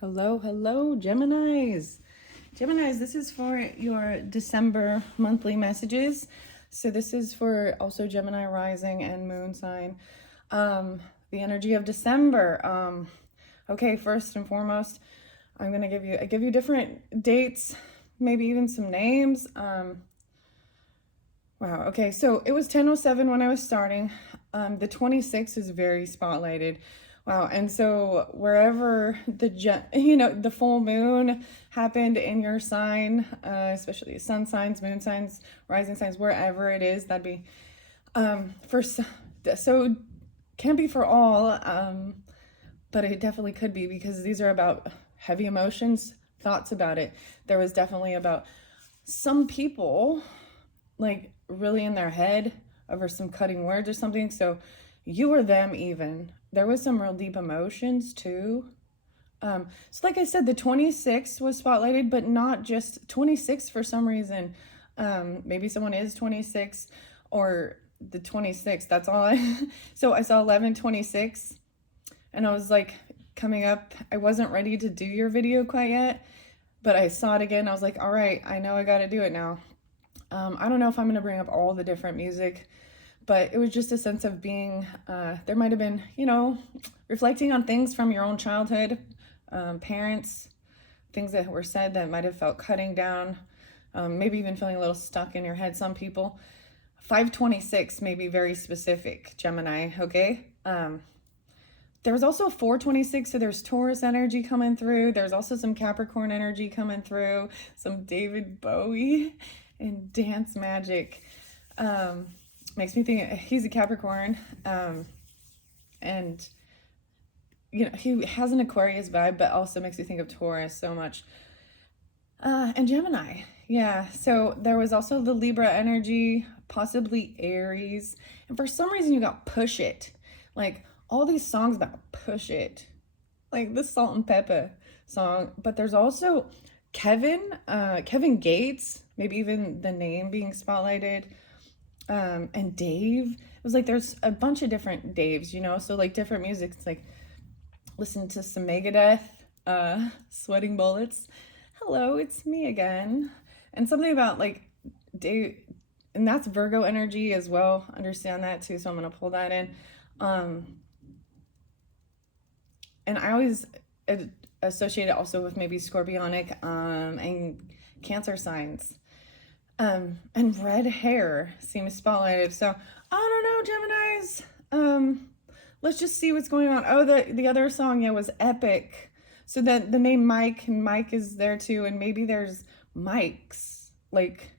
Hello, hello, Geminis. Geminis, this is for your December monthly messages. So this is for also Gemini rising and moon sign. The energy of December. Okay, first and foremost, I'm gonna give you different dates, maybe even some names. Wow. Okay, so it was 10:07 when I was starting. The 26th is very spotlighted. Wow. And so wherever the full moon happened in your sign, especially sun signs, moon signs, rising signs, wherever it is, that'd be so can't be for all, but it definitely could be because these are about heavy emotions, thoughts about it. There was definitely about some people like really in their head over some cutting words or something. So you or them even. There was some real deep emotions too. So like I said, the 26th was spotlighted, but not just 26 for some reason. Maybe someone is 26 or the 26th. That's all so I saw 11/26 and I was like coming up. I wasn't ready to do your video quite yet, but I saw it again. I was like, all right, I know I got to do it now. I don't know if I'm going to bring up all the different music, but it was just a sense of being, there might have been, reflecting on things from your own childhood, parents, things that were said that might have felt cutting down, maybe even feeling a little stuck in your head, some people. 5/26 may be very specific, Gemini, okay? There was also 4/26, so there's Taurus energy coming through. There's also some Capricorn energy coming through, some David Bowie and dance magic. Makes me think he's a Capricorn, and he has an Aquarius vibe, but also makes me think of Taurus so much. And Gemini, yeah. So there was also the Libra energy, possibly Aries, and for some reason you got Push It, like all these songs about Push It, like the Salt and Pepper song. But there's also Kevin Gates, maybe even the name being spotlighted. And Dave. It was like there's a bunch of different Daves, so like different music. It's like listen to some Megadeth, Sweating Bullets. Hello, it's me again. And something about like Dave, and that's Virgo energy as well. Understand that too, so I'm gonna pull that in. And I always associate it also with maybe Scorpionic and Cancer signs. And red hair seems spotlighted. So I don't know, Geminis. Let's just see what's going on. Oh, the other song, was Epic. So the name Mike, and Mike is there too, and maybe there's Mike's, like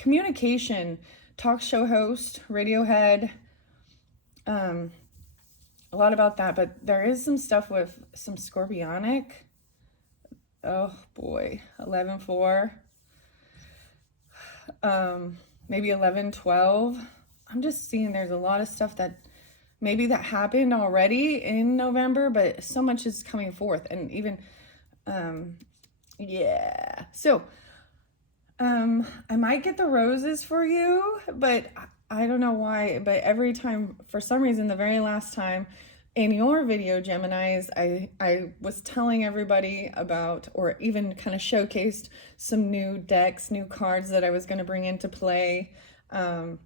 communication, talk show host, Radiohead. A lot about that, but there is some stuff with some Scorpionic. Oh boy, 11/4. Maybe 11/12. I'm just seeing there's a lot of stuff that maybe that happened already in November, but so much is coming forth. And even yeah, so I might get the roses for you, but I don't know why, but every time, for some reason, the very last time in your video, Geminis, I was telling everybody about, or even kind of showcased some new decks, new cards that I was going to bring into play, and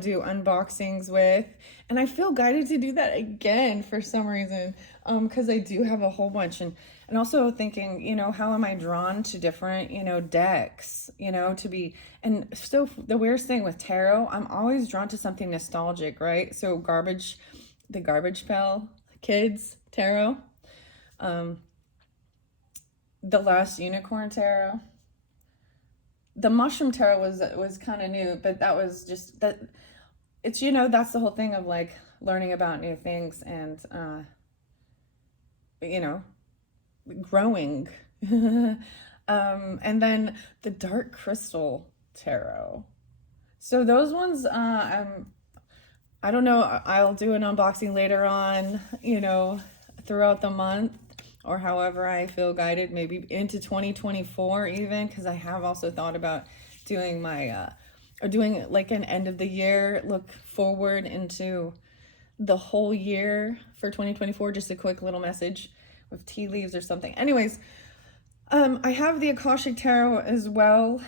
do unboxings with. And I feel guided to do that again for some reason, because I do have a whole bunch. And also thinking, how am I drawn to different, decks, to be, and so the weirdest thing with tarot, I'm always drawn to something nostalgic, right? So the Garbage Pail Kids tarot, the Last Unicorn tarot, the Mushroom tarot was kind of new, but that was just that. It's that's the whole thing of like learning about new things and growing. And then the Dark Crystal tarot. So those ones, I don't know, I'll do an unboxing later on, throughout the month, or however I feel guided, maybe into 2024 even, because I have also thought about doing doing like an end of the year look forward into the whole year for 2024. Just a quick little message with tea leaves or something. Anyways, I have the Akashic Tarot as well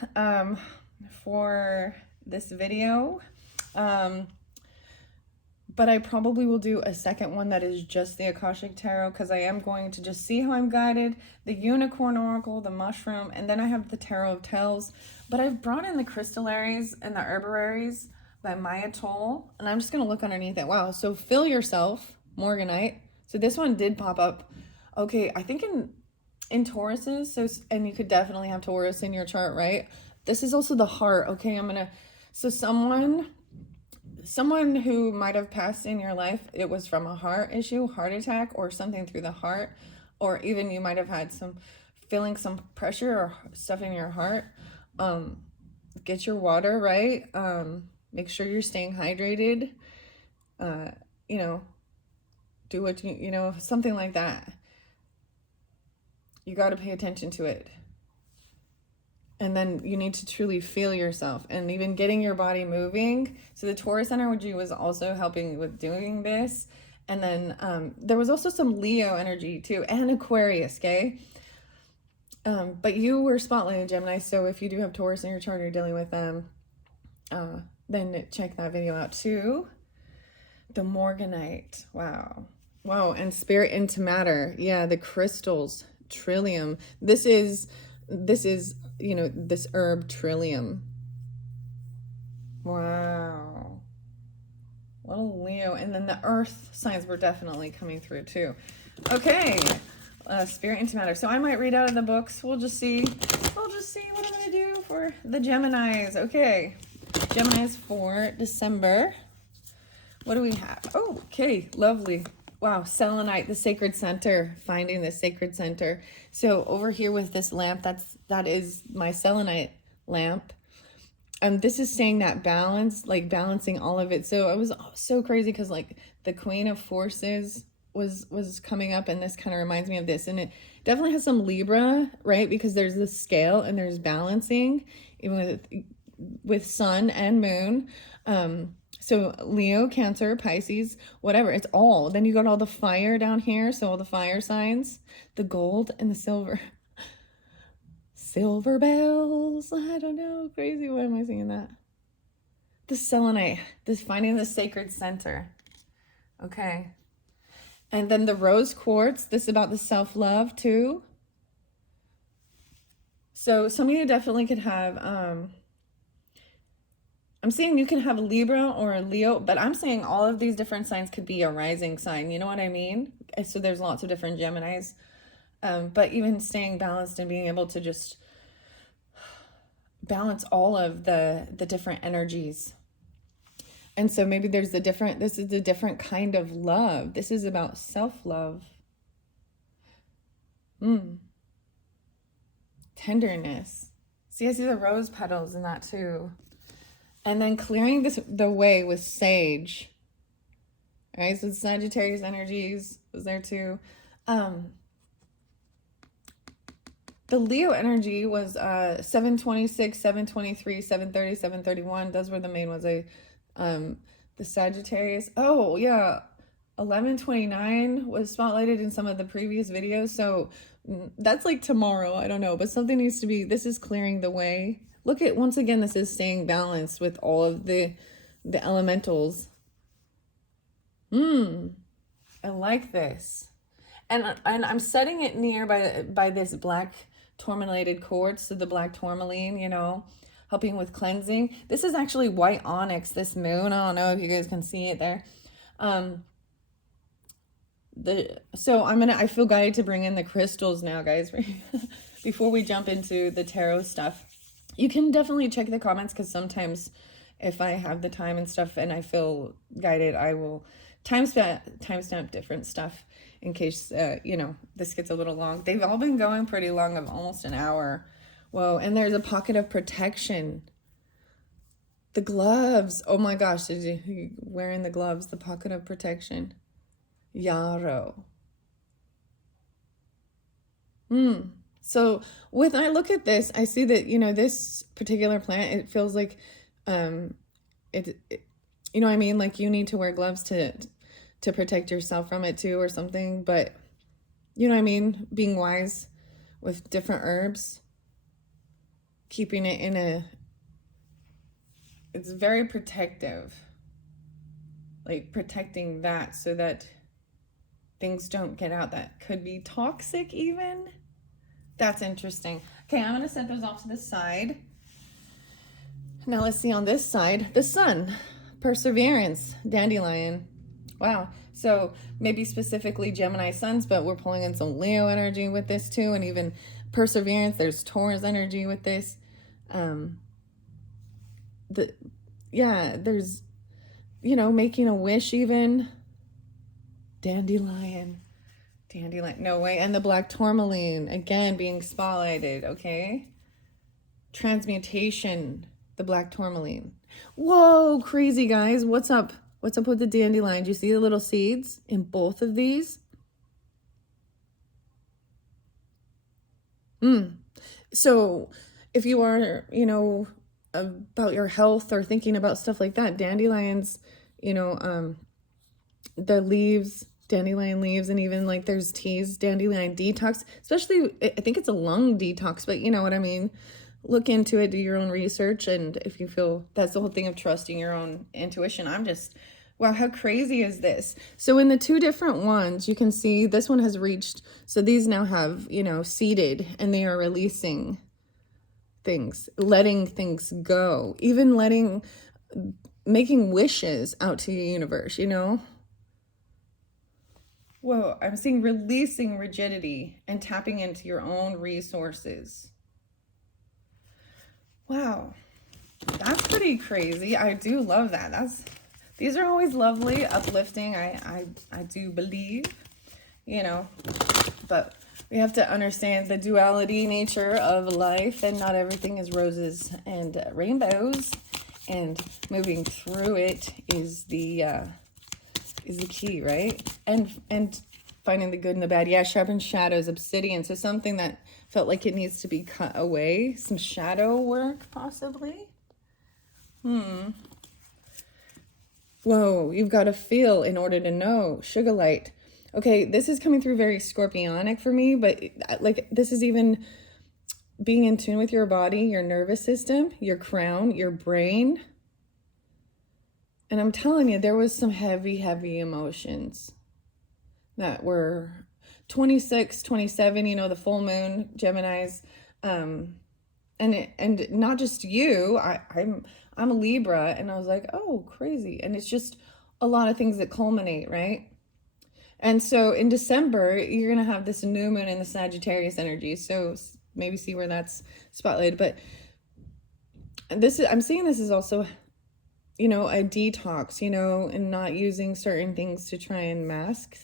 for this video. But I probably will do a second one that is just the Akashic Tarot, because I am going to just see how I'm guided, the Unicorn Oracle, the Mushroom, and then I have the Tarot of Tells. But I've brought in the Crystallaries and the Herbararies by Maya Toll, and I'm just going to look underneath it. Wow, so Fill Yourself, Morganite. So this one did pop up. Okay, I think in Tauruses, so, and you could definitely have Taurus in your chart, right? This is also the heart. Okay, so someone who might have passed in your life, it was from a heart issue, heart attack, or something through the heart, or even you might have had feeling some pressure or stuff in your heart. Get your water right. Make sure you're staying hydrated. Do what something like that. You got to pay attention to it. And then you need to truly feel yourself, and even getting your body moving. So the Taurus energy was also helping with doing this. And then there was also some Leo energy too, and Aquarius, okay? But you were spotlighted, Gemini, so if you do have Taurus in your chart, you're dealing with them, then check that video out too. The Morganite, wow, and Spirit into Matter, yeah, the crystals, Trillium. This is this herb Trillium. Wow. What a Leo. And then the earth signs were definitely coming through too. Okay. Spirit into Matter. So I might read out of the books. We'll just see what I'm going to do for the Geminis. Okay. Geminis for December. What do we have? Oh, okay. Lovely. Wow, selenite, the sacred center, finding the sacred center. So over here with this lamp, that is my selenite lamp. This is saying that balance, like balancing all of it. So it was so crazy because like the Queen of Forces was coming up, and this kind of reminds me of this. And it definitely has some Libra, right? Because there's the scale and there's balancing, even with sun and moon. So Leo, Cancer, Pisces, whatever, it's all. Then you got all the fire down here, so all the fire signs, the gold and the silver. Silver bells, I don't know, crazy, why am I singing that? The selenite, this finding the sacred center. Okay. And then the rose quartz, this is about the self-love too. So some of you definitely could have, I'm saying you can have a Libra or a Leo, but I'm saying all of these different signs could be a rising sign. You know what I mean? So there's lots of different Geminis. But even staying balanced and being able to just balance all of the different energies. And so maybe this is a different kind of love. This is about self-love. Tenderness. See, I see the rose petals in that too. And then clearing the way with sage. All right, so Sagittarius energies was there too. The Leo energy was 726, 723, 730, 731. Those were the main ones. The Sagittarius. Oh, yeah. 1129 was spotlighted in some of the previous videos. So that's like tomorrow. I don't know. But something needs to be, this is clearing the way. Look at, once again, this is staying balanced with all of the elementals. I like this. And I'm setting it near by this black tourmalated quartz, so the black tourmaline, helping with cleansing. This is actually white onyx, this moon. I don't know if you guys can see it there. So I feel guided to bring in the crystals now, guys, before we jump into the tarot stuff. You can definitely check the comments, because sometimes if I have the time and stuff and I feel guided, I will timestamp different stuff in case, this gets a little long. They've all been going pretty long, of almost an hour. Whoa, and there's a pocket of protection. The gloves. Oh my gosh, did you wearing the gloves? The pocket of protection. Yarrow. So when I look at this, I see that, this particular plant, it feels like, it you know what I mean? Like you need to wear gloves to protect yourself from it too, or something. But You know what I mean? Being wise with different herbs, keeping it in a, it's very protective, like protecting that so that things don't get out that could be toxic even. That's interesting. Okay, I'm going to set those off to the side. Now let's see on this side, the sun, perseverance, dandelion. Wow. So maybe specifically Gemini suns, but we're pulling in some Leo energy with this too. And even perseverance, there's Taurus energy with this. There's, making a wish even. Dandelion, no way. And the black tourmaline, again, being spotlighted, okay? Transmutation, the black tourmaline. Whoa, crazy guys. What's up? What's up with the dandelion? Do you see the little seeds in both of these? So if you are, about your health or thinking about stuff like that, dandelions, the leaves, dandelion leaves, and even like there's teas, dandelion detox, especially, I think it's a lung detox, but you know what I mean? Look into it, do your own research, and if you feel, that's the whole thing of trusting your own intuition. Wow, how crazy is this? So in the two different ones, you can see this one has reached, so these now have, seeded, and they are releasing things, letting things go, even making wishes out to the universe, Whoa, I'm seeing releasing rigidity and tapping into your own resources. Wow, that's pretty crazy. I do love that. These are always lovely, uplifting. I do believe, but we have to understand the duality nature of life, and not everything is roses and rainbows, and moving through it is the key, right? And finding the good and the bad. Yeah, sharpened shadows, obsidian. So something that felt like it needs to be cut away. Some shadow work, possibly. Whoa, you've got to feel in order to know. Sugar light. Okay, this is coming through very scorpionic for me, but like this is even being in tune with your body, your nervous system, your crown, your brain. And I'm telling you, there was some heavy, heavy emotions that were 26, 27, the full moon, Geminis. And not just you, I'm a Libra, and I was like, oh, crazy. And it's just a lot of things that culminate, right? And so in December, you're going to have this new moon in the Sagittarius energy. So maybe see where that's spotlighted. But I'm seeing this is also, a detox, and not using certain things to try and mask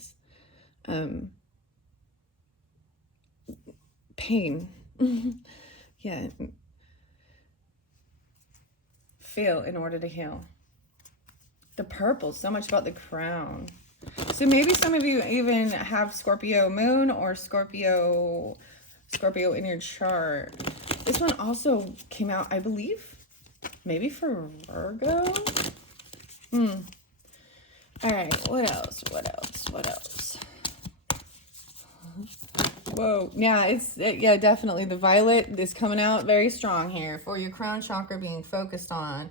pain. Yeah. Feel in order to heal. The purple, so much about the crown. So maybe some of you even have Scorpio moon or Scorpio in your chart. This one also came out, I believe, maybe for Virgo. All right, what else? Whoa, yeah, definitely. The violet is coming out very strong here for your crown chakra being focused on.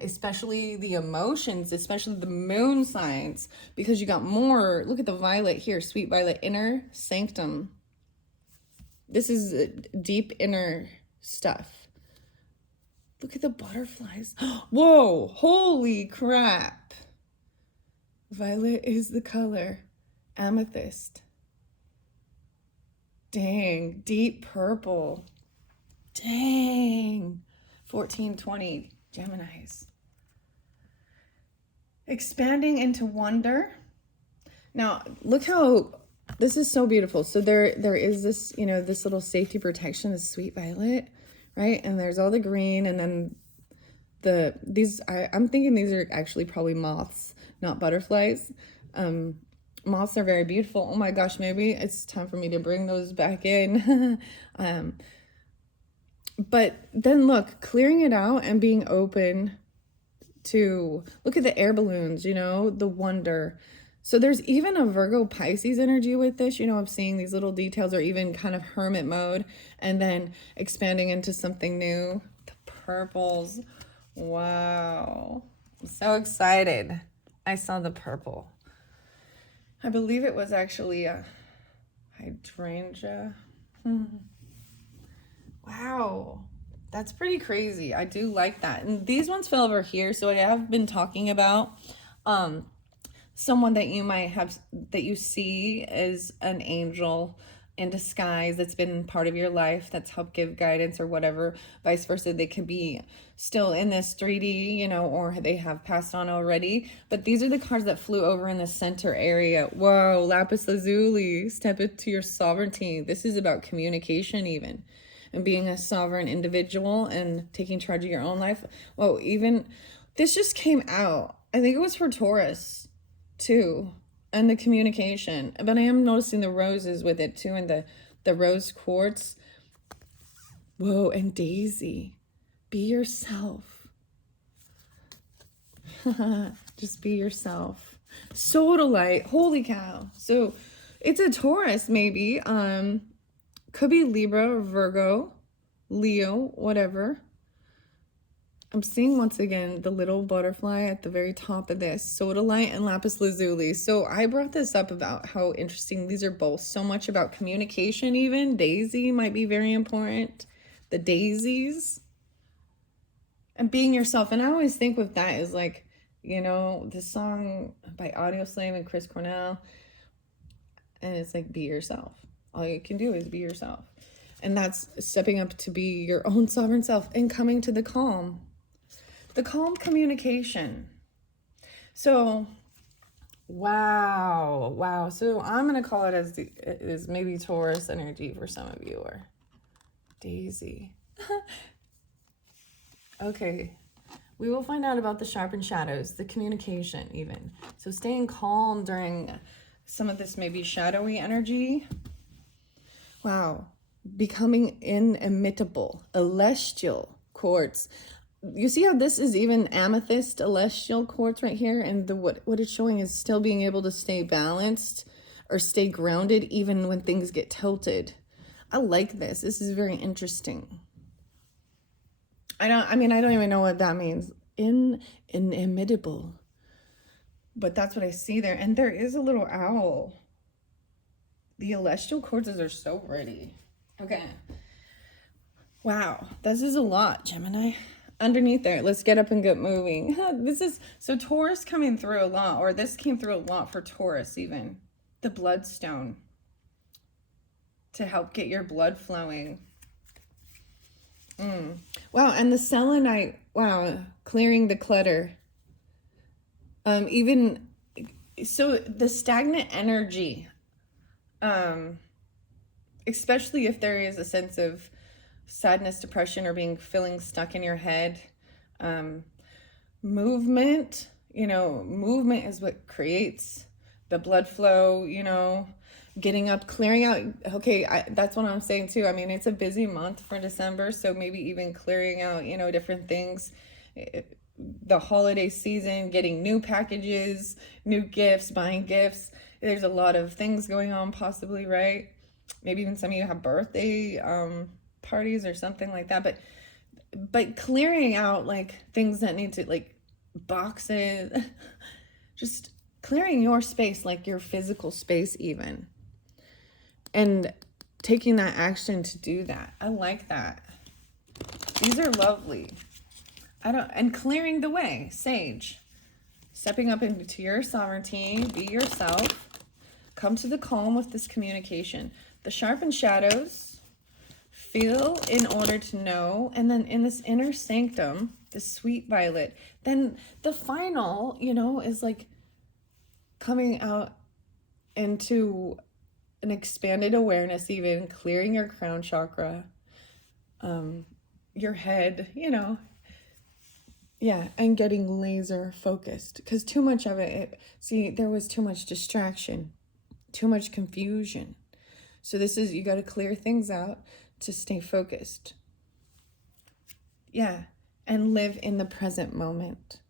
Especially the emotions, especially the moon signs, because you got more. Look at the violet here, sweet violet, inner sanctum. This is deep inner stuff. Look at the butterflies. Whoa, holy crap. Violet is the color. Amethyst. Dang, deep purple. Dang. 1420. Geminis. Expanding into wonder. Now, look how this is so beautiful. So there is this, this little safety protection, this sweet violet, right? And there's all the green, and then I'm thinking these are actually probably moths, not butterflies. Moths are very beautiful. Oh my gosh, maybe it's time for me to bring those back in. But then look, clearing it out and being open to, look at the air balloons, the wonder, So there's even a Virgo Pisces energy with this, you know, of seeing these little details, or even kind of hermit mode and then expanding into something new. The purples. Wow. I'm so excited. I saw the purple. I believe it was actually a hydrangea. Wow. That's pretty crazy. I do like that. And these ones fell over here. So I have been talking about someone that you might have, that you see as an angel in disguise that's been part of your life, that's helped give guidance or whatever. Vice versa, they could be still in this 3D, you know, or they have passed on already. But these are the cards that flew over in the center area. Whoa, lapis lazuli, step into your sovereignty. This is about communication even, and being a sovereign individual and taking charge of your own life. Whoa, even this just came out. I think it was for Taurus too, and the communication. But I am noticing the roses with it too, and the rose quartz. Whoa, and Daisy. Be yourself. Just be yourself. Sodalite. Holy cow. So it's a Taurus maybe. Could be Libra or Virgo, Leo, whatever. I'm seeing once again the little butterfly at the very top of this, sodalite and lapis lazuli. So I brought this up about how interesting these are both. So much about communication even. Daisy might be very important. The daisies. And being yourself. And I always think with that is like, you know, this song by Audioslave and Chris Cornell. And it's like, be yourself. All you can do is be yourself. And that's stepping up to be your own sovereign self and coming to the calm. The calm communication. So, wow. So I'm going to call it as maybe Taurus energy for some of you, or Daisy. Okay. We will find out about the sharpened shadows, the communication even. So staying calm during some of this maybe shadowy energy. Wow. Becoming inimitable, celestial quartz. You see how this is even amethyst, celestial quartz right here, and what it's showing is still being able to stay balanced or stay grounded even when things get tilted. I like this. This is very interesting. I don't even know what that means. Inimitable. But that's what I see there. And there is a little owl. The celestial quartzes are so pretty. Okay. Wow. This is a lot, Gemini. Underneath there, let's get up and get moving. So Taurus coming through a lot, or this came through a lot for Taurus even. The bloodstone. To help get your blood flowing. Wow, and the selenite, wow, clearing the clutter. Even, so the stagnant energy, especially if there is a sense of sadness, depression, or feeling stuck in your head. Movement, movement is what creates the blood flow, getting up, clearing out. Okay, that's what I'm saying too. I mean, it's a busy month for December, so maybe even clearing out, different things. The holiday season, getting new packages, new gifts, buying gifts. There's a lot of things going on possibly, right? Maybe even some of you have birthday parties or something like that. But clearing out like things that need to, like boxes, just clearing your space, like your physical space even. And taking that action to do that. I like that. These are lovely. And clearing the way, sage. Stepping up into your sovereignty, be yourself. Come to the calm with this communication. The sharpened shadows, feel in order to know. And then in this inner sanctum, the sweet violet. Then the final, is like coming out into an expanded awareness, even clearing your crown chakra, your head, yeah, and getting laser focused, because too much of there was too much distraction, too much confusion. So you got to clear things out to stay focused. Yeah, and live in the present moment.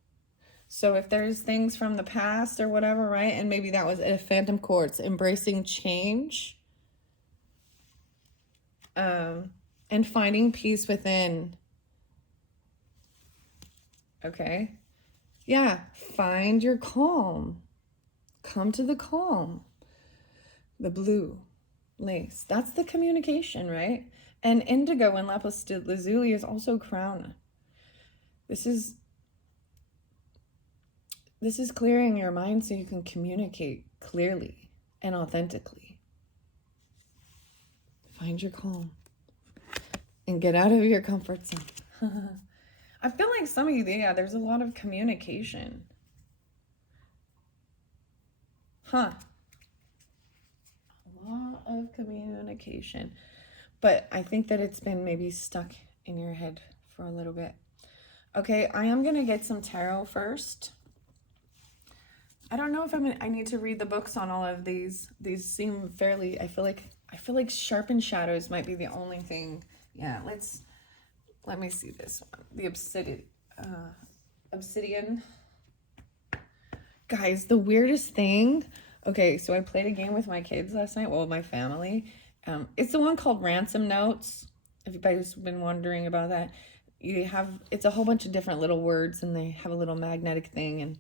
So if there's things from the past or whatever, right? And maybe that was a phantom quartz, embracing change, and finding peace within. Okay. Yeah. Find your calm. Come to the calm. The blue lace. That's the communication, right? And indigo and lapis lazuli is also crown. This is clearing your mind so you can communicate clearly and authentically. Find your calm and get out of your comfort zone. I feel like some of you, yeah, there's a lot of communication. A lot of communication. But I think that it's been maybe stuck in your head for a little bit. Okay, I am going to get some tarot first. I don't know if I need to read the books on all of these. These seem fairly, I feel like sharpened shadows might be the only thing. Yeah, let me see this one. The obsidian. Guys, the weirdest thing. Okay, so I played a game with my kids last night. Well, my family. It's the one called Ransom Notes. If anybody's been wondering about that, it's a whole bunch of different little words, and they have a little magnetic thing. And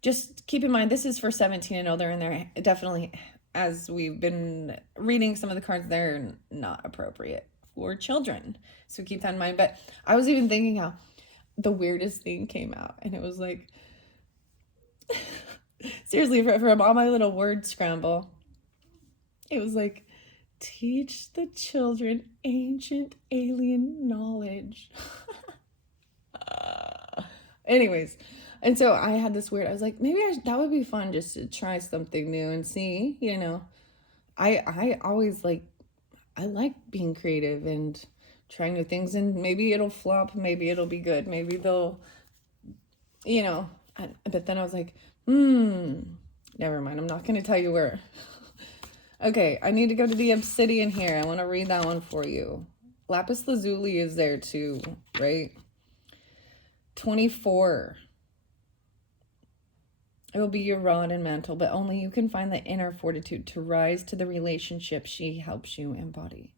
just keep in mind, this is for 17 and older, and they're definitely, as we've been reading some of the cards, they're not appropriate for children. So keep that in mind. But I was even thinking how the weirdest thing came out, and it was like, seriously, from all my little word scramble, it was like, teach the children ancient alien knowledge. Anyways, and so I had this weird, I was like, maybe that would be fun just to try something new and see, I always I like being creative and trying new things, and maybe it'll flop, maybe it'll be good, maybe they'll, but then I was like, never mind, I'm not going to tell you where. Okay, I need to go to the obsidian here. I want to read that one for you. Lapis lazuli is there too, right? 24. It will be your rod and mantle, but only you can find the inner fortitude to rise to the relationship she helps you embody.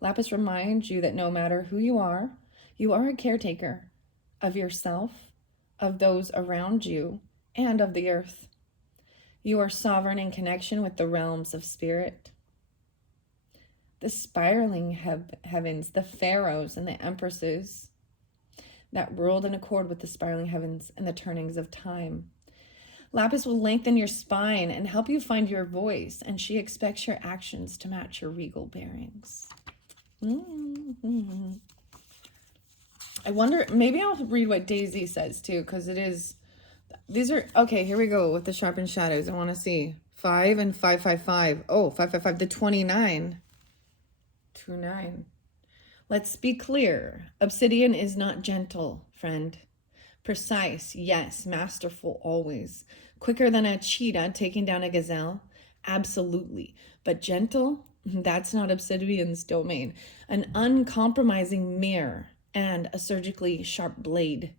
Lapis reminds you that no matter who you are a caretaker of yourself, of those around you, and of the earth. You are sovereign in connection with the realms of spirit. The spiraling heavens, the pharaohs and the empresses that ruled in accord with the spiraling heavens and the turnings of time. Lapis will lengthen your spine and help you find your voice, and she expects your actions to match your regal bearings. I wonder, maybe I'll read what Daisy says too, because these are, okay, here we go with the sharpened shadows. I want to see 5 and 555. Oh, 555, the 29. 29. Let's be clear. Obsidian is not gentle, friend. Precise, yes. Masterful, always. Quicker than a cheetah taking down a gazelle? Absolutely. But gentle? That's not obsidian's domain. An uncompromising mirror and a surgically sharp blade.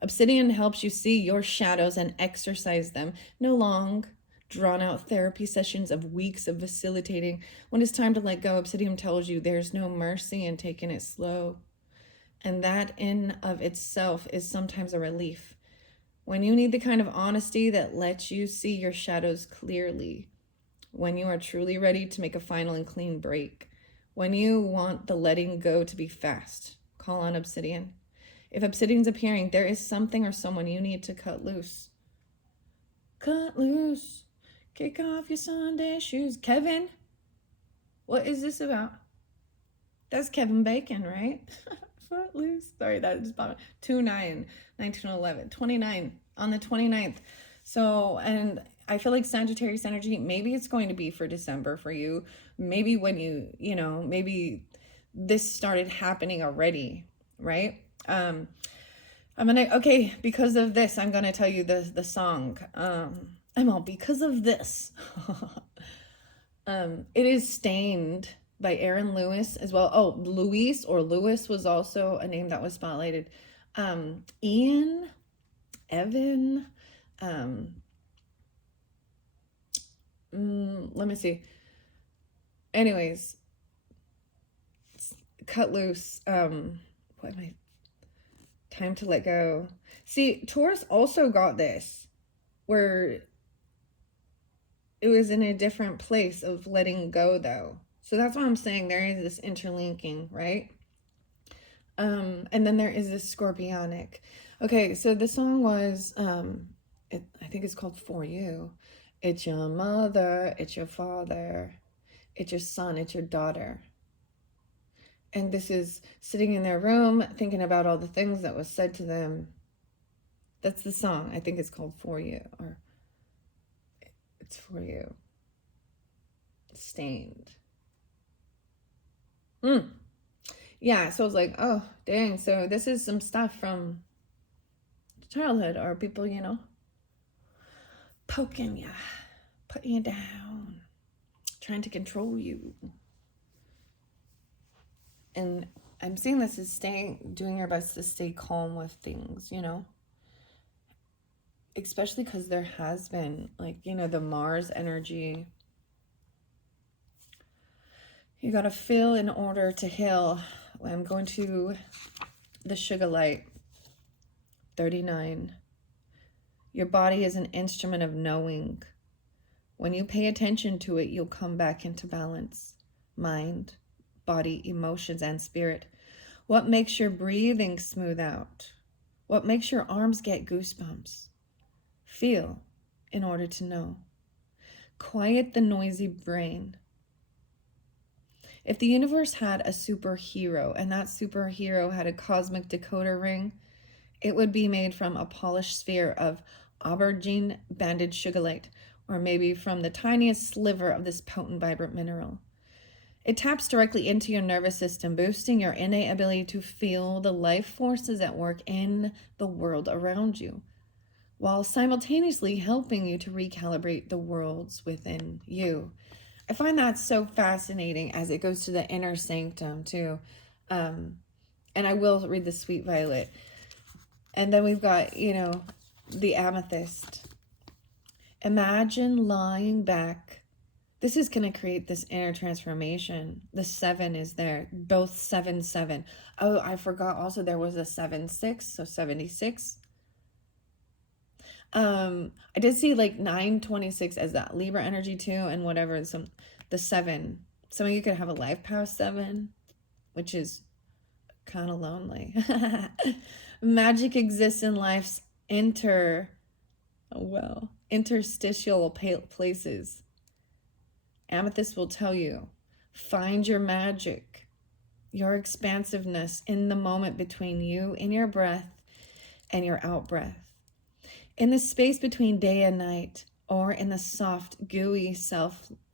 Obsidian helps you see your shadows and exercise them. No long, drawn-out therapy sessions of weeks of facilitating. When it's time to let go, Obsidian tells you there's no mercy in taking it slow. And that in of itself is sometimes a relief. When you need the kind of honesty that lets you see your shadows clearly. When you are truly ready to make a final and clean break. When you want the letting go to be fast. Call on Obsidian. If Obsidian's appearing, there is something or someone you need to cut loose. Cut loose. Kick off your Sunday shoes. Kevin, what is this about? That's Kevin Bacon, right? Footloose. Sorry, that just bothered. 2/9/1911. 29 on the 29th. So, and I feel like Sagittarius energy, maybe it's going to be for December for you. Maybe when maybe this started happening already, right? Because of this, I'm gonna tell you the song. Because of this. It is Stained by Aaron Lewis as well. Oh, Lewis was also a name that was spotlighted. Ian Evan. Let me see. Anyways, cut loose. What am I? Time to let go. See, Taurus also got this, where it was in a different place of letting go, though. So that's what I'm saying. There is this interlinking, right? And then there is this scorpionic. Okay, so the song was, I think it's called For You. It's your mother, it's your father, it's your son, it's your daughter. And this is sitting in their room thinking about all the things that was said to them. That's the song. I think it's called For You, or It's For You. Stained. Yeah, so I was like, oh, dang. So this is some stuff from childhood, or people, poking you, putting you down, trying to control you. And I'm seeing this as doing your best to stay calm with things, especially because there has been, the Mars energy. You got to feel in order to heal. I'm going to the Sugar Light, 39. Your body is an instrument of knowing. When you pay attention to it, you'll come back into balance. Mind, body, emotions, and spirit. What makes your breathing smooth out? What makes your arms get goosebumps? Feel in order to know. Quiet the noisy brain. If the universe had a superhero, and that superhero had a cosmic decoder ring, it would be made from a polished sphere of aubergine banded sugar light, or maybe from the tiniest sliver of this potent, vibrant mineral. It taps directly into your nervous system, boosting your innate ability to feel the life forces at work in the world around you, while simultaneously helping you to recalibrate the worlds within you. I find that so fascinating as it goes to the inner sanctum too. And I will read the Sweet Violet. And then we've got, the Amethyst. Imagine lying back. This is going to create this inner transformation. The 7 is there, both 7, 7. Oh, I forgot also there was a 7, 6, so 76. I did see 926 as that Libra energy too, and whatever, the 7. Some of you could have a life past 7, which is kind of lonely. Magic exists in life's interstitial places. Amethyst will tell you, find your magic, your expansiveness in the moment between you in your breath and your out breath. In the space between day and night, or in the soft, gooey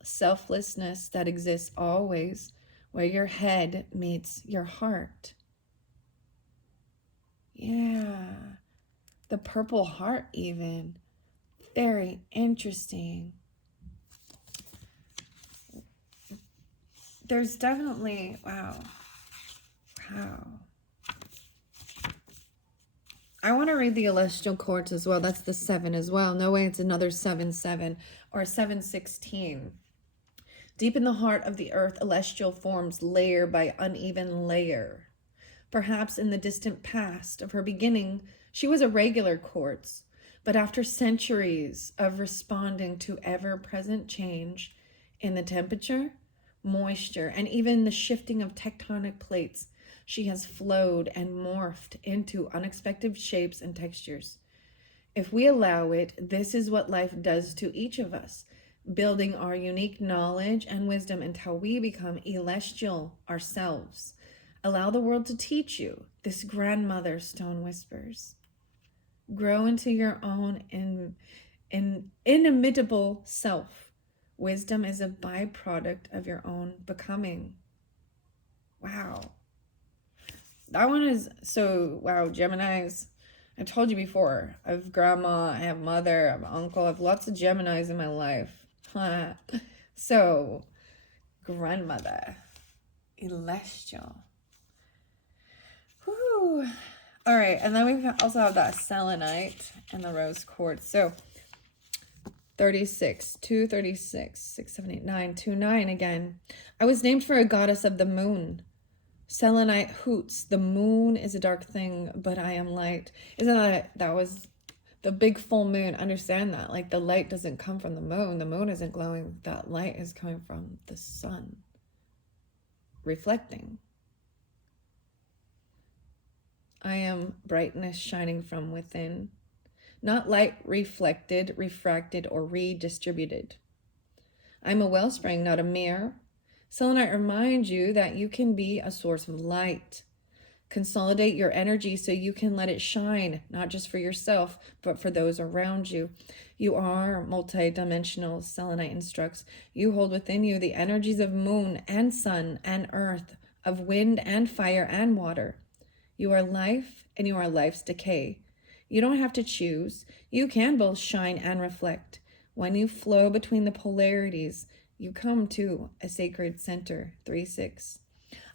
selflessness that exists always, where your head meets your heart. Yeah, the purple heart even. Very interesting. There's definitely, wow. I want to read the Celestial Quartz as well. That's the 7 as well. No way it's another 7, 7 or 716. Deep in the heart of the earth, celestial forms layer by uneven layer. Perhaps in the distant past of her beginning, she was a regular quartz, but after centuries of responding to ever-present change in the temperature, moisture, and even the shifting of tectonic plates, she has flowed and morphed into unexpected shapes and textures. If we allow it, this is what life does to each of us, building our unique knowledge and wisdom until we become celestial ourselves. Allow the world to teach you, this grandmother stone whispers. Grow into your own inimitable self. Wisdom is a byproduct of your own becoming. Wow. That one is so, wow, Geminis. I told you before, I have grandma, I have mother, I have uncle, I have lots of Geminis in my life. So, grandmother, celestial. Whew. All right, and then we also have that selenite and the rose quartz. So 36, 236, 6, 7, 8, 9, 2, 9 again. I was named for a goddess of the moon. Selenite hoots. The moon is a dark thing, but I am light. Isn't that was the big full moon? Understand that. Like the light doesn't come from the moon. The moon isn't glowing. That light is coming from the sun. Reflecting. I am brightness shining from within. Not light reflected, refracted, or redistributed. I'm a wellspring, not a mirror. Selenite reminds you that you can be a source of light. Consolidate your energy so you can let it shine, not just for yourself, but for those around you. You are multidimensional, Selenite instructs. You hold within you the energies of moon and sun and earth, of wind and fire and water. You are life and you are life's decay. You don't have to choose. You can both shine and reflect. When you flow between the polarities, you come to a sacred center. 3-6.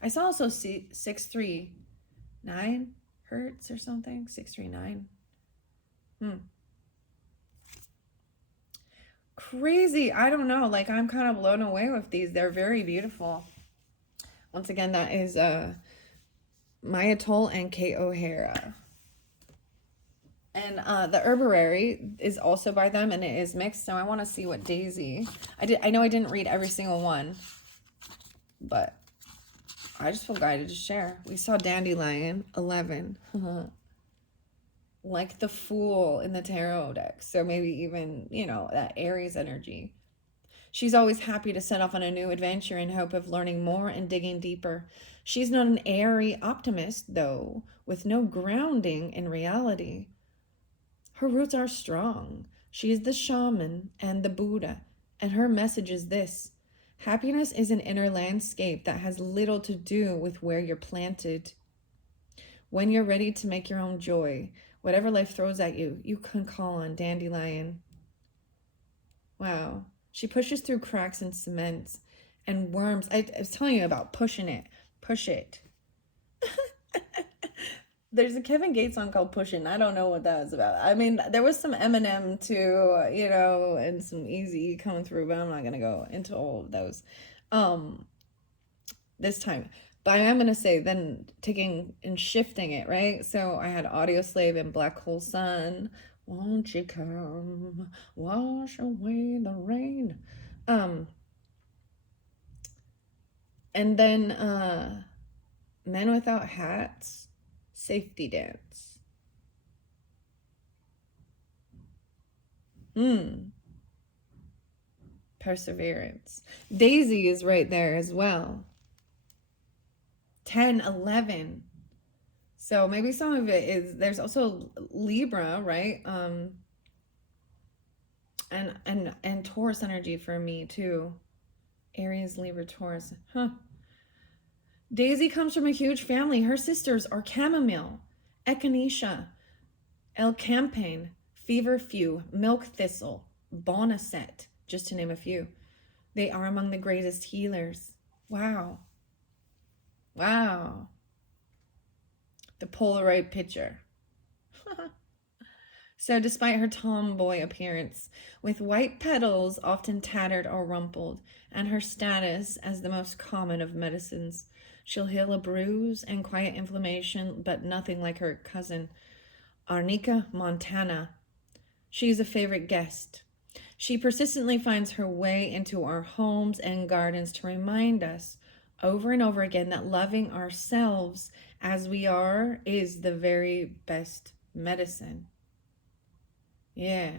I saw also 639 hertz or something. 639. Crazy. I don't know. Like, I'm kind of blown away with these. They're very beautiful. Once again, that is Maya Toll and Kate O'Hara. And the Herbarary is also by them, and it is mixed. So I want to see what Daisy. I know I didn't read every single one, but I just feel guided to share. We saw Dandelion 11, like the Fool in the tarot deck. So maybe even that Aries energy. She's always happy to set off on a new adventure in hope of learning more and digging deeper. She's not an airy optimist, though, with no grounding in reality. Her roots are strong. She is the shaman and the Buddha, and her message is this: happiness is an inner landscape that has little to do with where you're planted. When you're ready to make your own joy, whatever life throws at you, you can call on Dandelion. Wow. She pushes through cracks and cement and worms. I was telling you about pushing it. Push it. There's a Kevin Gates song called Pushin'. I don't know what that was about. I mean, there was some Eminem too, and some Easy coming through, but I'm not going to go into all of those this time. But I am going to say then taking and shifting it, right? So I had Audio Slave and Black Hole Sun. Won't you come wash away the rain? And then Men Without Hats. Safety Dance. Perseverance. Daisy is right there as well. 10, 11. So maybe some of it is, there's also Libra, right? And Taurus energy for me too. Aries, Libra, Taurus. Daisy comes from a huge family. Her sisters are Chamomile, Echinacea, Campaign, Feverfew, Milk Thistle, Boneset, just to name a few. They are among the greatest healers. Wow. Wow. The Polaroid picture. So despite her tomboy appearance, with white petals often tattered or rumpled, and her status as the most common of medicines, she'll heal a bruise and quiet inflammation, but nothing like her cousin, Arnica Montana. She's a favorite guest. She persistently finds her way into our homes and gardens to remind us over and over again that loving ourselves as we are is the very best medicine. Yeah.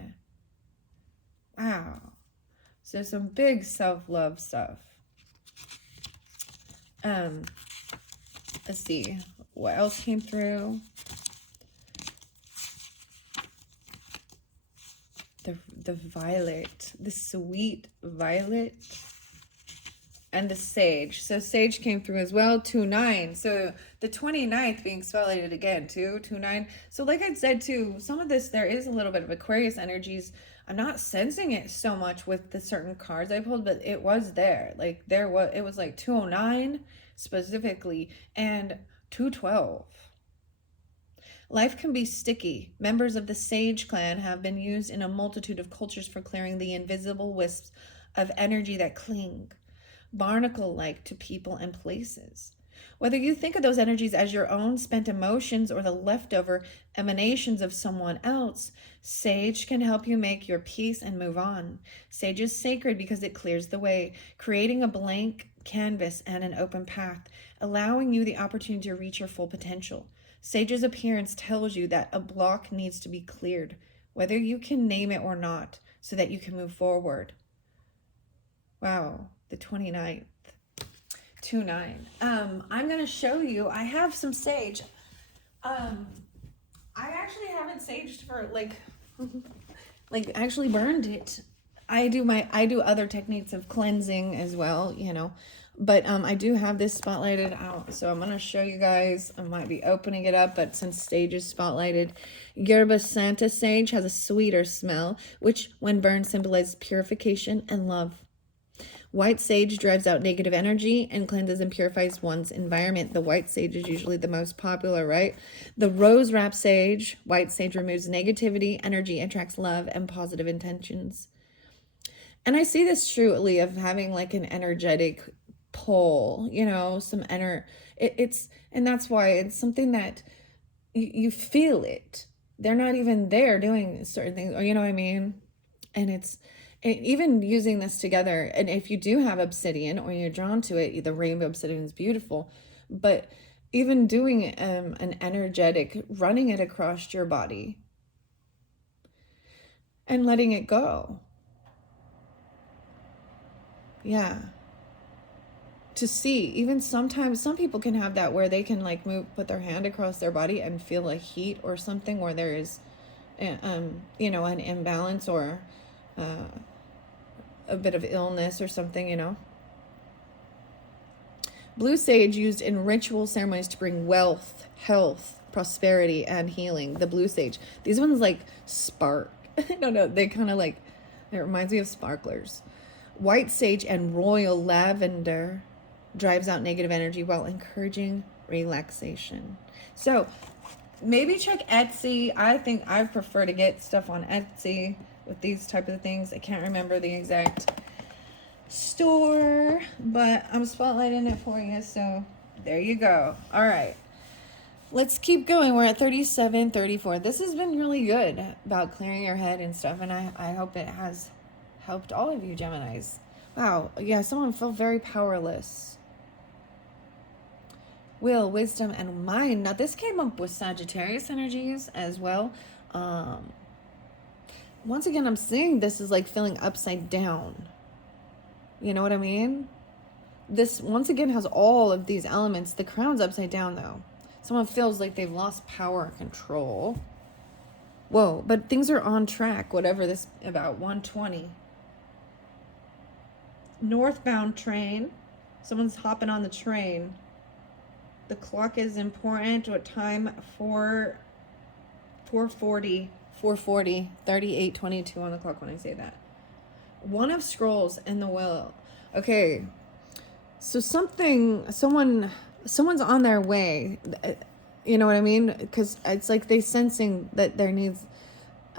Wow. So some big self-love stuff. Let's see what else came through. The violet, the sweet violet, and the sage. So sage came through as well. 2-9. So the 29th being spotlighted again too. 2-9. So like I said too, some of this there is a little bit of Aquarius energies. I'm not sensing it so much with the certain cards I pulled, but it was there. Like it was like 209 specifically and 212. Life can be sticky. Members of the sage clan have been used in a multitude of cultures for clearing the invisible wisps of energy that cling, barnacle-like, to people and places. Whether you think of those energies as your own spent emotions or the leftover emanations of someone else, sage can help you make your peace and move on. Sage is sacred because it clears the way, creating a blank canvas and an open path, allowing you the opportunity to reach your full potential. Sage's appearance tells you that a block needs to be cleared, whether you can name it or not, so that you can move forward. Wow, the 29th. 2-9. I'm going to show you, I have some sage. I actually haven't saged for like actually burned it. I do other techniques of cleansing as well, you know. But I do have this spotlighted out, so I'm going to show you guys. I might be opening it up, but since sage is spotlighted, Yerba Santa sage has a sweeter smell, which when burned symbolizes purification and love. White sage drives out negative energy and cleanses and purifies one's environment. The white sage is usually the most popular, right? The rose wrap sage, white sage, removes negativity, energy, attracts love and positive intentions. And I see this truly of having like an energetic pull, you know, some it's and that's why it's something that you feel it. They're not even there doing certain things, or you know what I mean? And it's even using this together, and if you do have obsidian or you're drawn to it, the rainbow obsidian is beautiful, but even doing an energetic, running it across your body and letting it go. Yeah. To see, even sometimes some people can have that where they can like put their hand across their body and feel a heat or something where there is you know, an imbalance or a bit of illness or something, you know. Blue sage used in ritual ceremonies to bring wealth, health, prosperity, and healing. The blue sage. These ones like spark. I don't know. They kind of like, it reminds me of sparklers. White sage and royal lavender drives out negative energy while encouraging relaxation. So maybe check Etsy. I think I prefer to get stuff on Etsy with these type of things. I can't remember the exact store, but I'm spotlighting it for you, so there you go. All right, let's keep going. We're at 37:34. This has been really good about clearing your head and stuff, and I hope it has helped all of you Geminis. Wow, yeah, someone felt very powerless. Will, wisdom, and mind. Now this came up with Sagittarius energies as well. Once again, I'm seeing this is like feeling upside down. You know what I mean? This, once again, has all of these elements. The crown's upside down, though. Someone feels like they've lost power and control. Whoa, but things are on track, whatever this about. 120. Northbound train. Someone's hopping on the train. The clock is important. What time? 4:40. 4:40, 38:22 on the clock when I say that. One of scrolls in the wheel. Okay, so someone's on their way. You know what I mean? Because it's like they sensing that there needs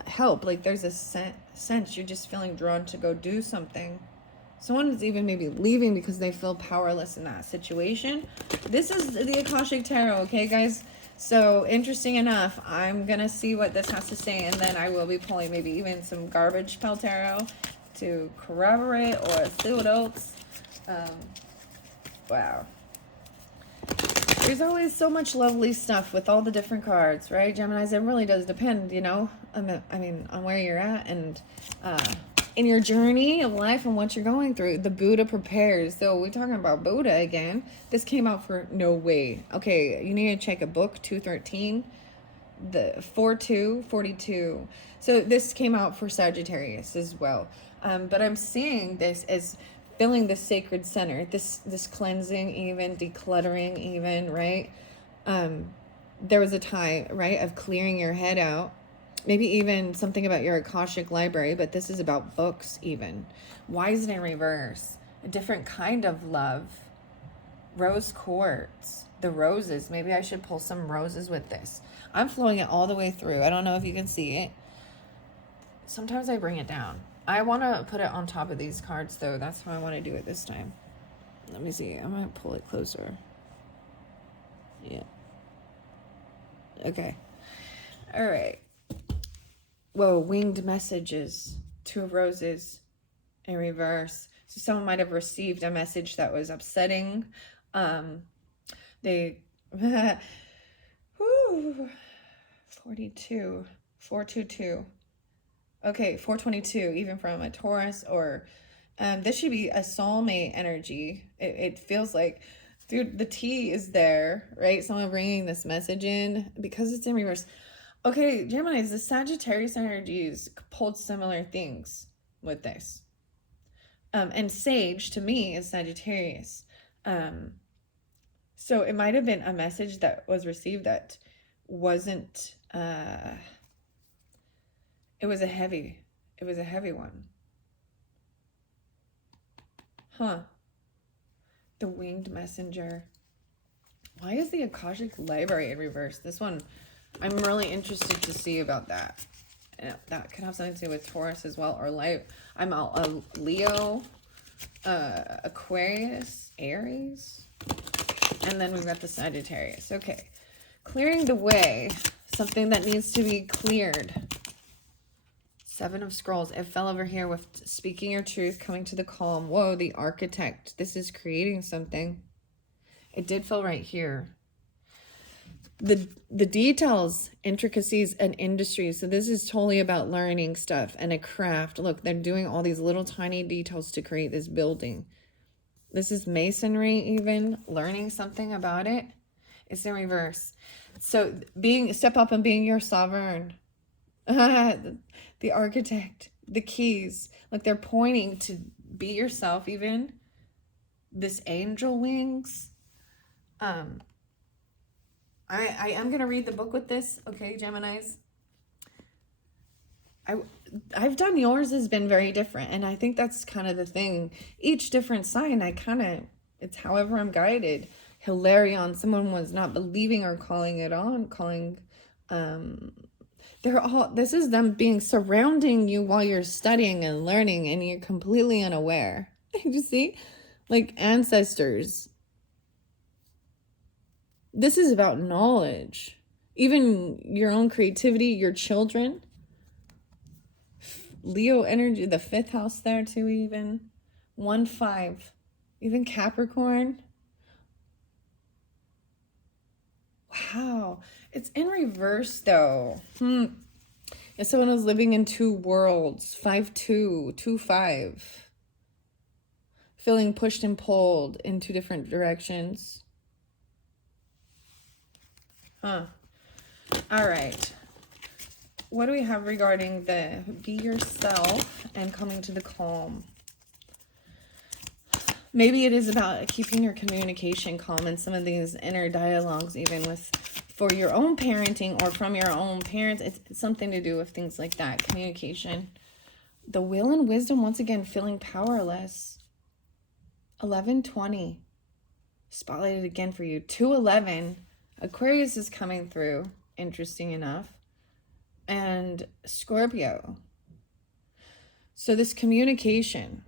help. Like there's a sense you're just feeling drawn to go do something. Someone is even maybe leaving because they feel powerless in that situation. This is the Akashic Tarot, okay, guys? So, interesting enough, I'm going to see what this has to say, and then I will be pulling maybe even some garbage Pel Tarot to corroborate or see what else. Wow. There's always so much lovely stuff with all the different cards, right, Geminis? It really does depend, you know, I mean, on where you're at and in your journey of life and what you're going through. The Buddha prepares. So we're talking about Buddha again. This came out for no way. Okay, you need to check a book, 213, the 4242. So this came out for Sagittarius as well. But I'm seeing this as filling the sacred center, this cleansing, even decluttering, even, right? There was a time, right, of clearing your head out. Maybe even something about your Akashic library, but this is about books even. Why is it in reverse? A different kind of love. Rose quartz. The roses. Maybe I should pull some roses with this. I'm flowing it all the way through. I don't know if you can see it. Sometimes I bring it down. I want to put it on top of these cards, though. That's how I want to do it this time. Let me see. I might pull it closer. Yeah. Okay. All right. Whoa, winged messages. 2 of roses in reverse. So someone might have received a message that was upsetting. They, whew, 42, 422. Okay, 422, even from a Taurus or, this should be a soulmate energy. It feels like, dude, the T is there, right? Someone bringing this message in because it's in reverse. Okay, Geminis, the Sagittarius energies pulled similar things with this. And Sage, to me, is Sagittarius. So it might have been a message that was received that wasn't, it was a heavy one. Huh. The winged messenger. Why is the Akashic Library in reverse? This one, I'm really interested to see about that. That could have something to do with Taurus as well, or I'm a Leo, Aquarius, Aries, and then we've got the Sagittarius. Okay, clearing the way, something that needs to be cleared. 7 of Scrolls. It fell over here with speaking your truth, coming to the calm. Whoa, the Architect. This is creating something. It did fall right here. The details, intricacies, and industries. So this is totally about learning stuff and a craft. Look, they're doing all these little tiny details to create this building. This is masonry, even learning something about it. It's in reverse. So step up and being your sovereign. The Architect, the keys. Look, they're pointing to be yourself, even. This angel wings. I am going to read the book with this. Okay, Geminis. I've done yours has been very different. And I think that's kind of the thing. Each different sign, it's however I'm guided. Hilarion, someone was not believing or calling it on, this is them being surrounding you while you're studying and learning and you're completely unaware. You see? Like ancestors. This is about knowledge. Even your own creativity, your children. Leo energy, the 5th house there too, even. 1-5. Even Capricorn. Wow. It's in reverse though. If someone was living in 2 worlds. 5-2, 2-5. Feeling pushed and pulled in 2 different directions. All right. What do we have regarding the be yourself and coming to the calm? Maybe it is about keeping your communication calm and some of these inner dialogues, even for your own parenting or from your own parents. It's something to do with things like that. Communication. The will and wisdom, once again, feeling powerless. 11-20. Spotlighted again for you. 2-11. Aquarius is coming through, interesting enough, and Scorpio. So this communication,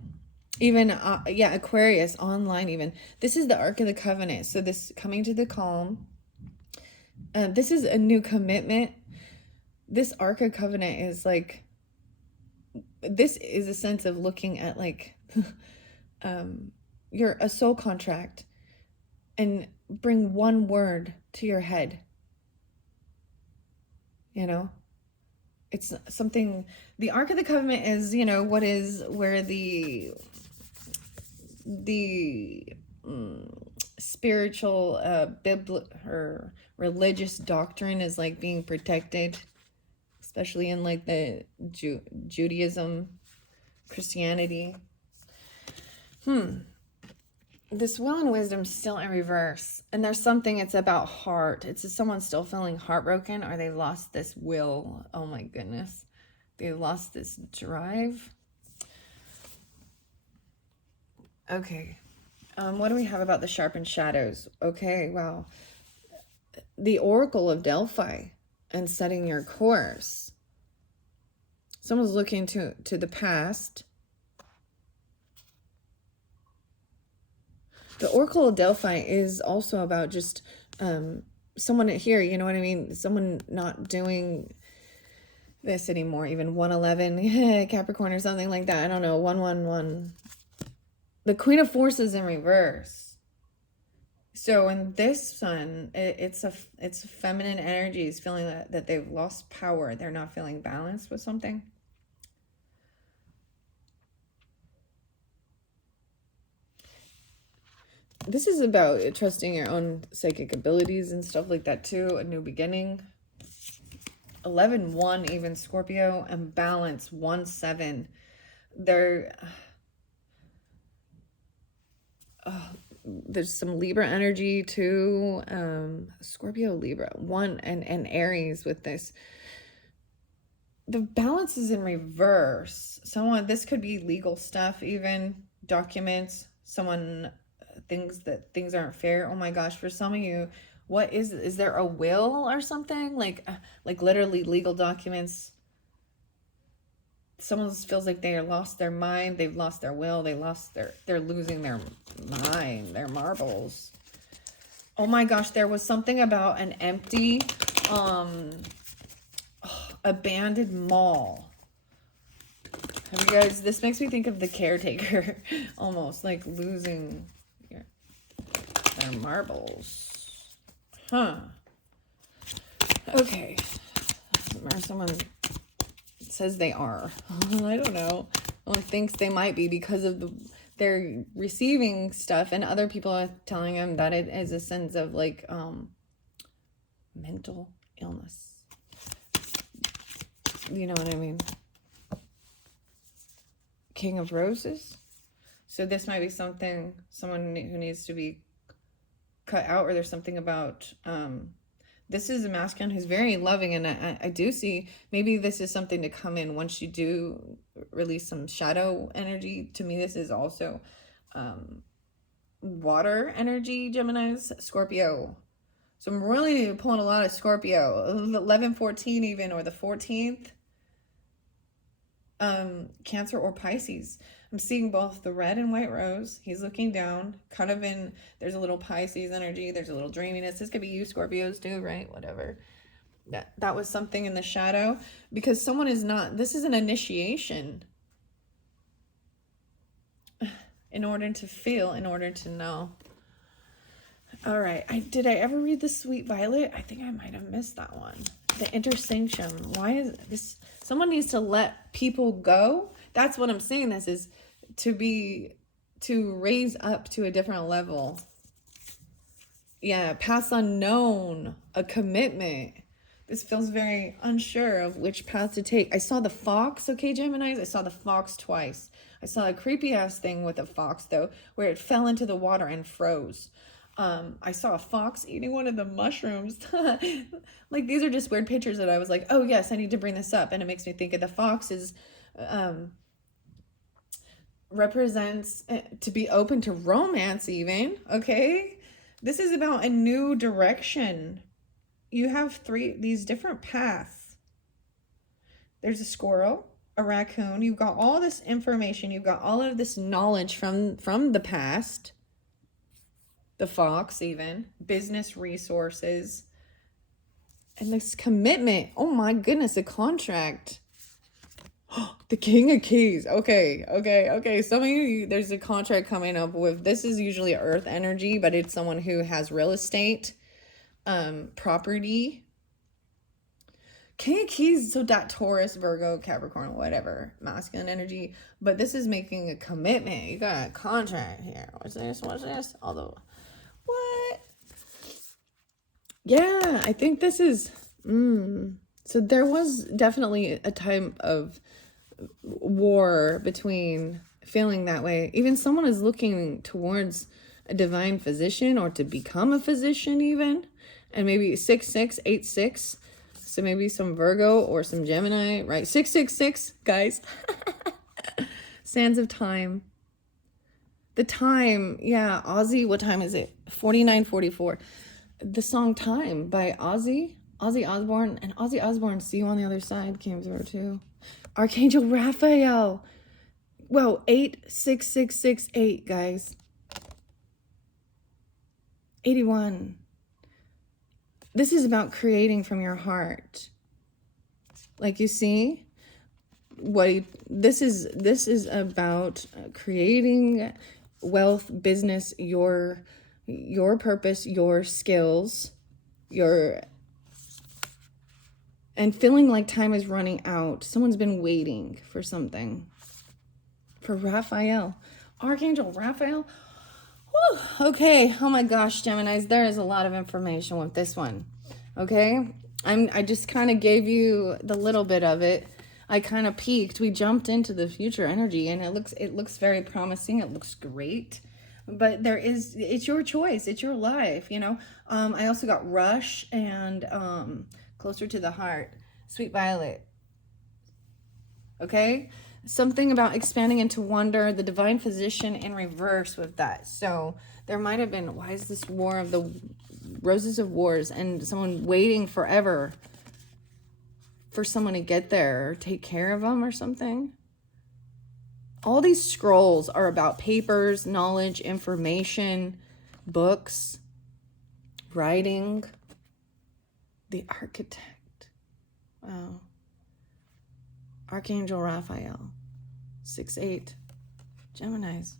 even, Aquarius, online even. This is the Ark of the Covenant. So this coming to the calm. This is a new commitment. This Ark of Covenant is like, this is a sense of looking at like, you're a soul contract and bring one word to your head. You know, it's something, the Ark of the Covenant is, where the spiritual, or religious doctrine is like being protected, especially in like the Judaism, Christianity. This will and wisdom still in reverse. And there's something, it's about heart. It's someone still feeling heartbroken, or they lost this will. Oh my goodness. They lost this drive. Okay. What do we have about the sharpened shadows? Okay, wow. The Oracle of Delphi and setting your course. Someone's looking to the past. The Oracle of Delphi is also about just someone here, you know what I mean? Someone not doing this anymore, even 111 Capricorn or something like that. I don't know, 111. The Queen of Forces in reverse. So in this one, it's feminine energies feeling that they've lost power. They're not feeling balanced with something. This is about trusting your own psychic abilities and stuff like that too. A new beginning. 11-1 even Scorpio, and balance 1-7. There's some Libra energy too. Scorpio, Libra, one and Aries with this. The balance is in reverse. This could be legal stuff, even documents. Things aren't fair. Oh my gosh, for some of you, what is there a will or something? Like literally legal documents. Someone feels like they lost their mind, they've lost their will, they're losing their mind, their marbles. Oh my gosh, there was something about an empty, abandoned mall. Have you guys, this makes me think of The Caretaker, almost like losing their marbles. Huh. Okay. Or someone says they are. I don't know. Someone thinks they might be because of they're receiving stuff, and other people are telling them that it is a sense of like mental illness. You know what I mean? King of Roses. So this might be someone who needs to be cut out, or there's something about this is a masculine who's very loving, and I do see maybe this is something to come in once you do release some shadow energy. To me, this is also water energy, Geminis, Scorpio. So I'm really pulling a lot of Scorpio, 11-14 even, or the 14th. Cancer or Pisces. I'm seeing both the red and white rose. He's looking down, kind of there's a little Pisces energy. There's a little dreaminess. This could be you Scorpios too, right? Whatever. That was something in the shadow, because someone is not, this is an initiation. In order to feel, in order to know. All right. Did I ever read The Sweet Violet? I think I might have missed that one. The intersection. Why is this? Someone needs to let people go. That's what I'm saying. This is to raise up to a different level. Yeah. Path unknown. A commitment. This feels very unsure of which path to take. I saw the fox. Okay, Geminis. I saw the fox twice. I saw a creepy ass thing with a fox though, where it fell into the water and froze. I saw a fox eating one of the mushrooms. Like, these are just weird pictures that I was like, oh yes, I need to bring this up. And it makes me think of the foxes, represents to be open to romance even. Okay. This is about a new direction. You have these different paths. There's a squirrel, a raccoon. You've got all this information. You've got all of this knowledge from the past. The fox even, business resources, and this commitment. Oh my goodness, a contract. The King of Keys. Okay. Some of you, there's a contract coming up with, this is usually earth energy, but it's someone who has real estate, property. King of Keys, so that Taurus, Virgo, Capricorn, whatever, masculine energy. But this is making a commitment. You got a contract here. What's this? Although, what? Yeah, I think this is, so there was definitely a time of war between feeling that way. Even someone is looking towards a divine physician, or to become a physician even. And maybe 6686. So maybe some Virgo or some Gemini, right? 666, guys. Sands of Time. The time, yeah, Ozzy, what time is it? 49:44. The song Time by Ozzy Osbourne, and Ozzy Osbourne, See You on the Other Side came through too. Archangel Raphael. Whoa, 86668, guys. 81. This is about creating from your heart. Like you see, this is about creating wealth, business, your purpose, your skills, and feeling like time is running out. Someone's been waiting for something. For Raphael, Archangel Raphael. Whew. Okay. Oh my gosh, Geminis, there is a lot of information with this one. Okay, I just kind of gave you the little bit of it. I kind of peeked. We jumped into the future energy, and it looks very promising. It looks great, but it's your choice. It's your life. You know. I also got Rush and Closer to the Heart, Sweet Violet. Okay. Something about expanding into wonder, the divine physician in reverse with that. So there might have been, why is this War of the Roses of Wars, and someone waiting forever for someone to get there or take care of them or something? All these scrolls are about papers, knowledge, information, books, writing. The Architect. Wow. Archangel Raphael, 6'8", Geminis.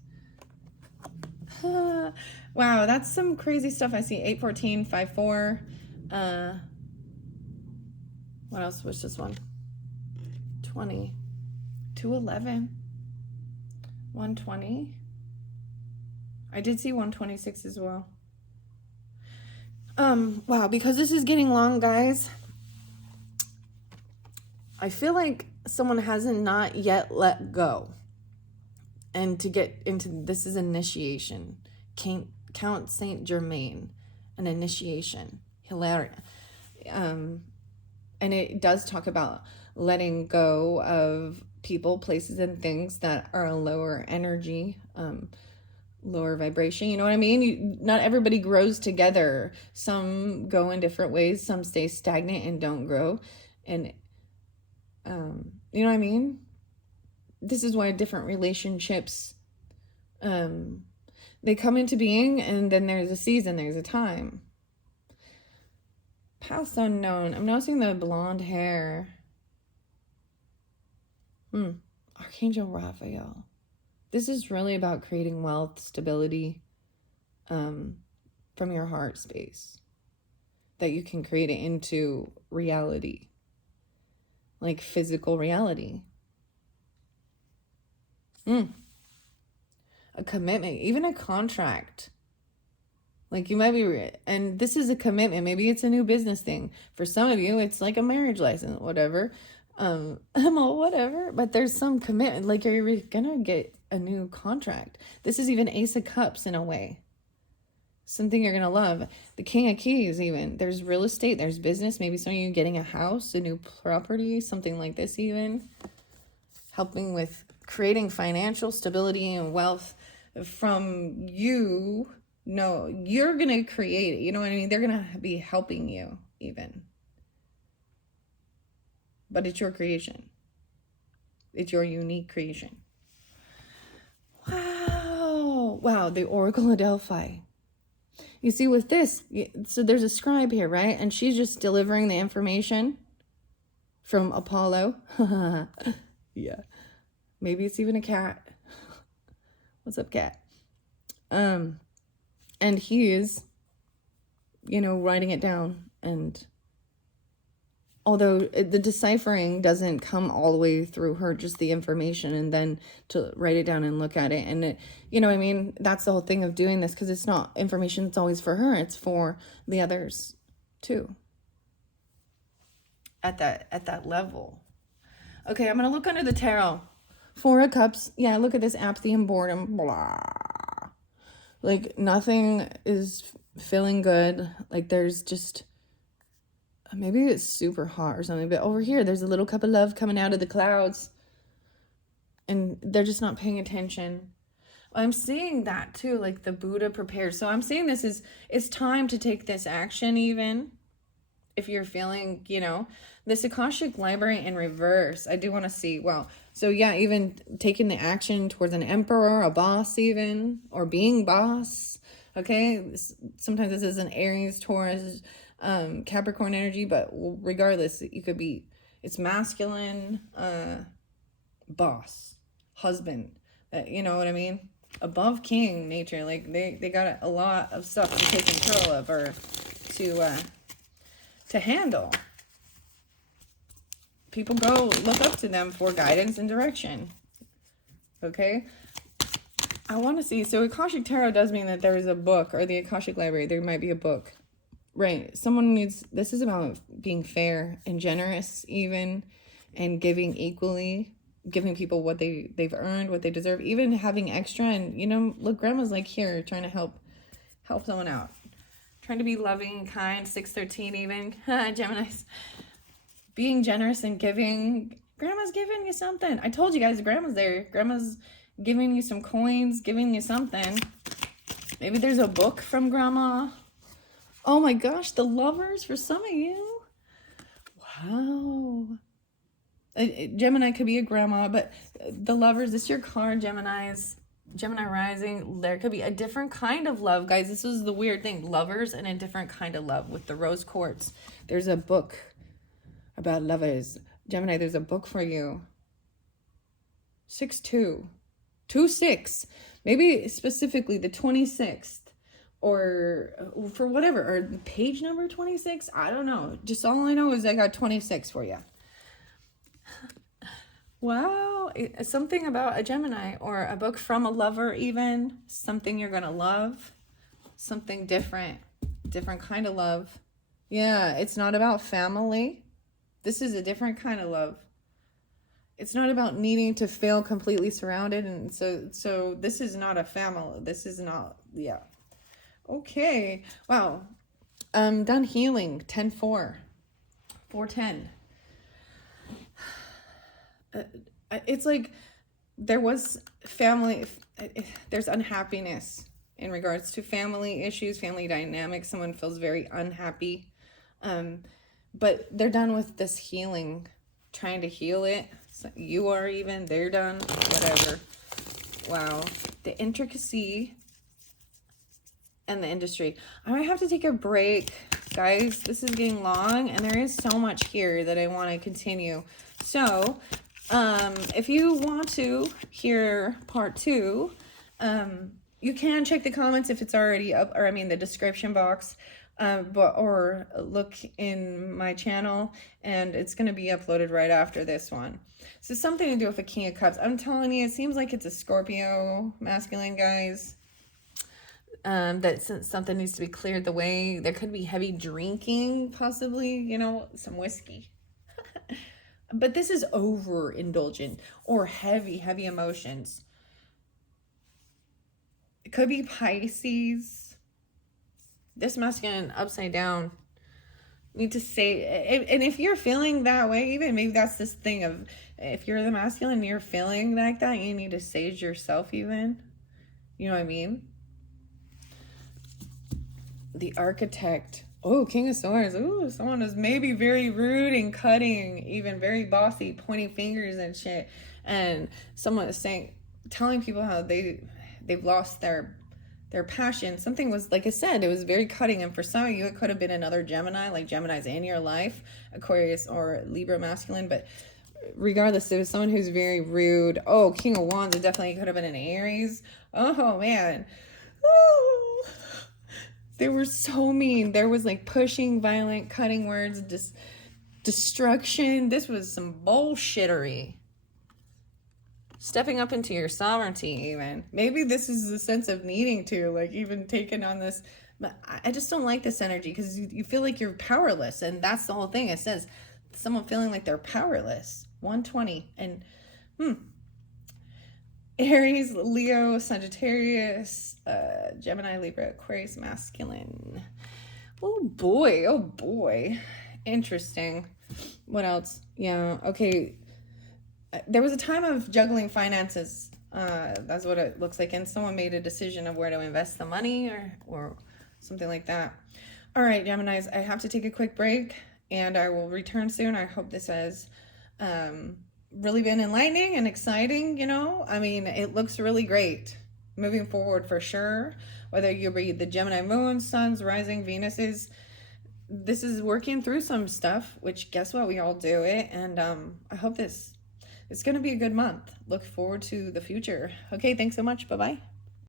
Wow, that's some crazy stuff I see. 814, 54. What else was this one? 20, 211, 120. I did see 126 as well. Wow, because this is getting long, guys, I feel like someone hasn't not yet let go. And to get into this is initiation. Count Saint Germain, an initiation. Hilarious. And it does talk about letting go of people, places, and things that are a lower energy, lower vibration. You know what I mean? Not everybody grows together. Some go in different ways. Some stay stagnant and don't grow. And you know what I mean? This is why different relationships, they come into being, and then there's a season, there's a time. Paths unknown. I'm noticing the blonde hair. Archangel Raphael. This is really about creating wealth, stability, from your heart space, that you can create it into reality, like physical reality. A commitment, even a contract. Like you might be, and this is a commitment. Maybe it's a new business thing. For some of you, it's like a marriage license, whatever. Whatever. But there's some commitment. Like you're gonna get a new contract. This is even Ace of Cups in a way. Something you're gonna love. The King of Keys, even. There's real estate. There's business. Maybe some of you getting a house, a new property, something like this, even helping with creating financial stability and wealth from you. No, you're going to create it. You know what I mean? They're going to be helping you even. But it's your creation. It's your unique creation. Wow. Wow, the Oracle of Delphi. You see with this, so there's a scribe here, right? And she's just delivering the information from Apollo. Yeah. Maybe it's even a cat. What's up, cat? And he is, writing it down. And although the deciphering doesn't come all the way through her, just the information, and then to write it down and look at it. And, you know what I mean? That's the whole thing of doing this, because it's not information that's always for her. It's for the others, too. At that level. Okay, I'm going to look under the tarot. Four of Cups. Yeah, look at this, apathy and boredom. Blah. Like, nothing is feeling good. Like, there's just, maybe it's super hot or something. But over here, there's a little cup of love coming out of the clouds. And they're just not paying attention. I'm seeing that too, like the Buddha prepared. So I'm seeing this is it's time to take this action, even if you're feeling, this Akashic library in reverse. I do want to see, well, so yeah, even taking the action towards an emperor, a boss even, or being boss. Okay, sometimes this is an Aries, Taurus, Capricorn energy, but regardless, you could be, it's masculine, boss, husband, you know what I mean? Above king nature, like they got a lot of stuff to take control of, or to handle. People go look up to them for guidance and direction. Okay, I want to see. So Akashic Tarot does mean that there is a book, or the Akashic Library, there might be a book. Right. Someone needs, this is about being fair and generous even, and giving equally, giving people what they've earned, what they deserve, even having extra. And, look, grandma's like here trying to help someone out. Trying to be loving, kind, 613 even, Geminis. Being generous and giving. Grandma's giving you something. I told you guys, grandma's there. Grandma's giving you some coins, giving you something. Maybe there's a book from grandma. Oh my gosh, the Lovers for some of you. Wow. Gemini could be a grandma, but the Lovers, this is your card, Geminis. Gemini rising, there could be a different kind of love. Guys, this is the weird thing. Lovers and a different kind of love with the rose quartz. There's a book about lovers. Gemini, there's a book for you. 6-2. 2-6. Maybe specifically the 26th. Or for whatever. Or page number 26. I don't know. Just all I know is I got 26 for you. Wow, something about a Gemini, or a book from a lover even, something you're going to love, something different kind of love. Yeah, it's not about family. This is a different kind of love. It's not about needing to feel completely surrounded. And so this is not a family. This is not, yeah. Okay, wow. Done healing, 10-4, 410. It's like there was family, there's unhappiness in regards to family issues, family dynamics. Someone feels very unhappy, but they're done with this healing, trying to heal it. So you are even, they're done, whatever. Wow, the intricacy and the industry. I might have to take a break, guys. This is getting long, and there is so much here that I want to continue. So if you want to hear part 2, you can check the comments if it's already up, or the description box, or look in my channel, and it's going to be uploaded right after this one. So something to do with the King of Cups. I'm telling you, it seems like it's a Scorpio masculine, guys. That something needs to be cleared the way. There could be heavy drinking, possibly, some whiskey. But this is overindulgent or heavy emotions. It could be Pisces. This masculine upside down. Need to say, and if you're feeling that way, even maybe that's this thing of, if you're the masculine and you're feeling like that, you need to sage yourself even. You know what I mean? The Architect. Oh, King of Swords. Ooh, someone is maybe very rude and cutting, even very bossy, pointing fingers and shit. And someone is telling people how they've lost their passion. Something was, like I said, it was very cutting. And for some of you, it could have been another Gemini, like Gemini's in your life, Aquarius or Libra masculine. But regardless, it was someone who's very rude. Oh, King of Wands, it definitely could have been an Aries. Oh, man. Ooh. They were so mean. There was like pushing, violent, cutting words, destruction. This was some bullshittery. Stepping up into your sovereignty even. Maybe this is the sense of needing to, like, even taking on this. But I just don't like this energy, because you feel like you're powerless. And that's the whole thing. It says someone feeling like they're powerless. 120. And Aries, Leo, Sagittarius, Gemini, Libra, Aquarius, masculine. Oh boy. Interesting. What else? Yeah, okay. There was a time of juggling finances That's what it looks like. And someone made a decision of where to invest the money or something like that. All right, Geminis, I have to take a quick break and I will return soon. I hope this has really been enlightening and exciting. You know, I mean, it looks really great moving forward for sure. Whether you be the Gemini moon, suns, rising, Venuses, this is working through some stuff, which guess what? We all do it. And I hope it's going to be a good month. Look forward to the future. Okay, thanks so much. Bye-bye.